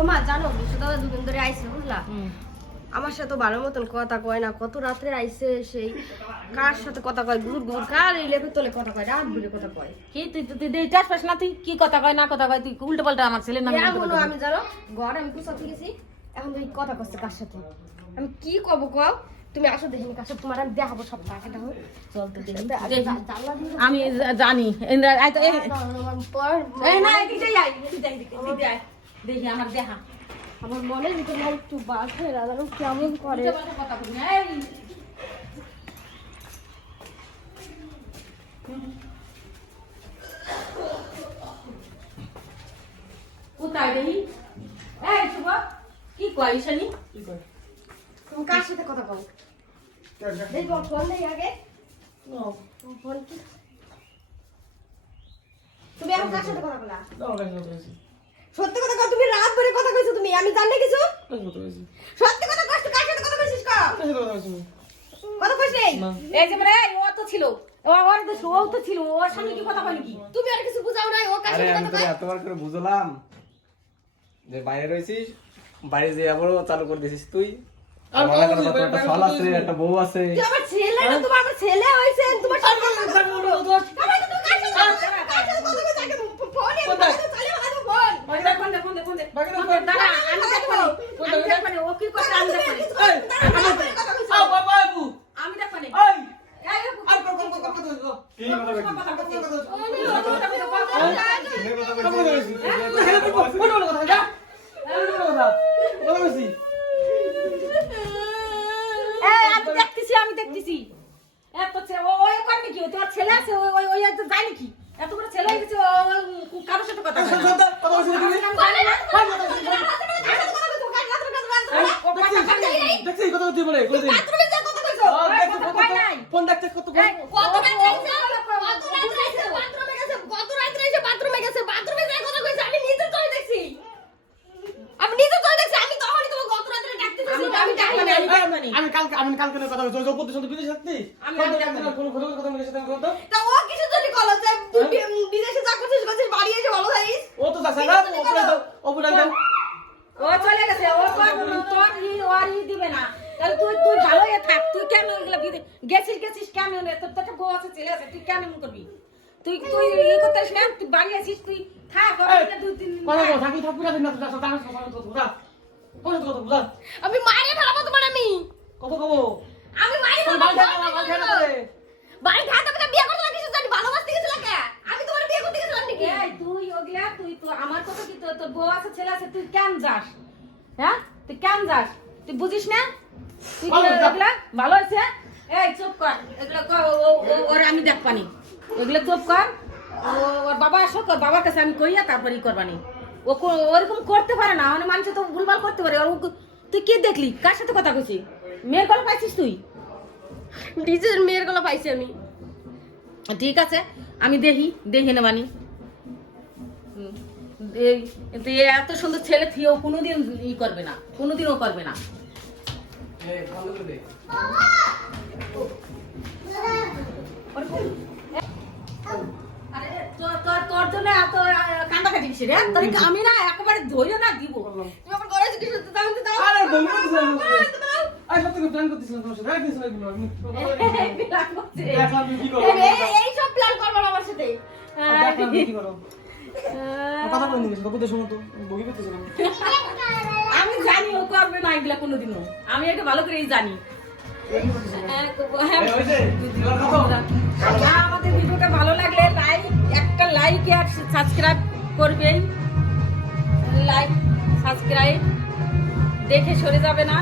ও মা জানো বিশু দাদা দুদিন ধরে আইছে বুঝলা? আমার সাথে ভালো মতন কথা কয় না কত রাত্রে আইছে সেই কার সাথে কথা কয় গুড় গুড় কার এই লেপে তোলে কথা কয় রাত ঘুরে কথা কয়। কি তুই তুই তুই চাষ পাস না তুই? কি কথা কয় না কথা কয় তুই উল্টো পাল্টা আমার ছেলে না আমি জানো ঘরে আমি কুচাতে গেছি এখন তুই কথা করছে কার সাথে। আমি কি কব কও? তুমি আসো দেখিনি কার সাথে তোমার আমি দেখাবো সব টাকা দেখো। চলতে দেখি। আমি জানি। না দেখি আমার দেখা। আমার মনে ভিতরে না একটু বাসে রাজানো কেমন করে। কোথায় দেখি? এই শুভ কি কয় ঈশানী? তুমি কার সাথে কথা কও দেখব ফোন নেই আগে। ফোন কি? তুমি এখন কার সাথে কথা বলা? সত্যি কথা কও তুমি রাত ভরে কথা কইছো তুমি আমি জানি কিছু? সত্যি কথা কইছো কার সাথে কথা কইছিস কও? কথা কইছ? নেই এই যে মানে ও তো ছিল। ও ওর তো ও তো ছিল ওর সামনে কি কথা বলি কি? তুমি আর কিছু বুঝাও নাই ও কার সাথে কথা কয়? এতবার করে বুঝলাম যে বাইরে রয়েছিস বাইরে যে আবারও চালু করে দিছিস তুই। একটা বাইরে আছে একটা বউ আছে। আমার ছেলে না তোমার আমার ছেলে হইছে তোমার কইছো কার কথা ফোনে আমি দেখব নি, আমি দেখব ও কি করছে আমি দেখব আও বাবা বাবু আমি দেখব নি। এই এই, এই, আর কত কত কত কত কি কথা বলছিস? কথা বলছি। কত কত ও, নি, ও, ও, আমি ও, ও, দেখতেছি এত ছে- ওই করে নাকি ও তোমার ছেলে আছে ওই ওই ওই যায় নাকি এত বড় ছেলে হয়ে ও কারোর সাথে কথা। ফোন দেখতে কত আমি কালকে আমি কালকে কথা বলছি। ওই বিদেশে আমি- না। কোন কথা বলে সাথে কথা তা ও কিছু জন্য কল যে তুই বিদেশে যা করছিস করছিস বাড়ি এসে ভালো থাকিস। ও তো যাচ্ছে না ওপরে দাও ওপরে দাও। ও চলে গেছে ও তোর তোর ই ওর ই দিবে না। তাহলে তুই তুই ভালো হয়ে থাক তুই কেন এগুলো গেছিস গেছিস কেন? তোর তো বউ আছে ছেলে আছে তুই কেন এমন করবি? তুই তুই ই করতে না? তুই বাড়ি আসিস তুই থাক দুই তিন দিন কথা থাক। থাকি না না না কথা কথা কথা কথা আমি মারে ফেলাবো তোমার আমি। কত কব? আমি মারে ফেলাবো বাড়ি থাকা বাড়ি থাকা করে বাড়ি থাকতে তুমি বিয়ে করতে কিছু জানি ভালোবাসতে গেছিলাম কে আমি তোমার বিয়ে করতে গেছিলাম নাকি এই, তুই ওগুলা তুই তো আমার কথা কি তোর তোর বউ আছে ছেলে আছে তুই কেন যাস? হ্যাঁ? তুই কেন যাস? তুই বুঝিস না? তুই ভালো। হয়েছে? এই চুপ কর। এগুলো কর ও- ওর আমি দেখবানি। এগুলো চুপ কর। ও- ওর বাবা আসো ওর বাবার কাছে আমি কইয়া তারপরে ই করবানি। ও ওরকম করতে পারে না মানে মানুষ তো ভুলভাল করতে পারে। তুই কি দেখলি? কার সাথে কথা কইছি? মেয়ের গল্প পাইছিস তুই? নিজের মেয়ের গলা পাইছি আমি। ঠিক আছে আমি দেখি দেখে নেবানি। এই এত সুন্দর ছেলে থিয়েও কোনোদিন ই করবে না কোনোদিনও করবে না। তোর তোর তোর জন্য এত কান্দা কাটি রে তোর আমি না একেবারে ধৈর্য না দিব? তুমি আমার ঘরে কিছু দাও দাও। আরে বন্ধু করতেছিলাম আই সত্যি প্ল্যান করতেছিলাম তোমার সাথে। এগুলো আমি এই- সব প্ল্যান করব আমার সাথে। কি করো। কথা বলে নিয়েছি তো সময় তো বগি করতেছিলাম আমি জানি ও করবে না এগুলা কোনোদিনও। আমি এটা ভালো করেই জানি। হ্যাঁ, হ্যাঁ, আমাদের ভিডিওটা ভালো লাগলে লাইক একটা লাইক আর সাবস্ক্রাইব করবেন লাইক সাবস্ক্রাইব দেখে সরে যাবে না।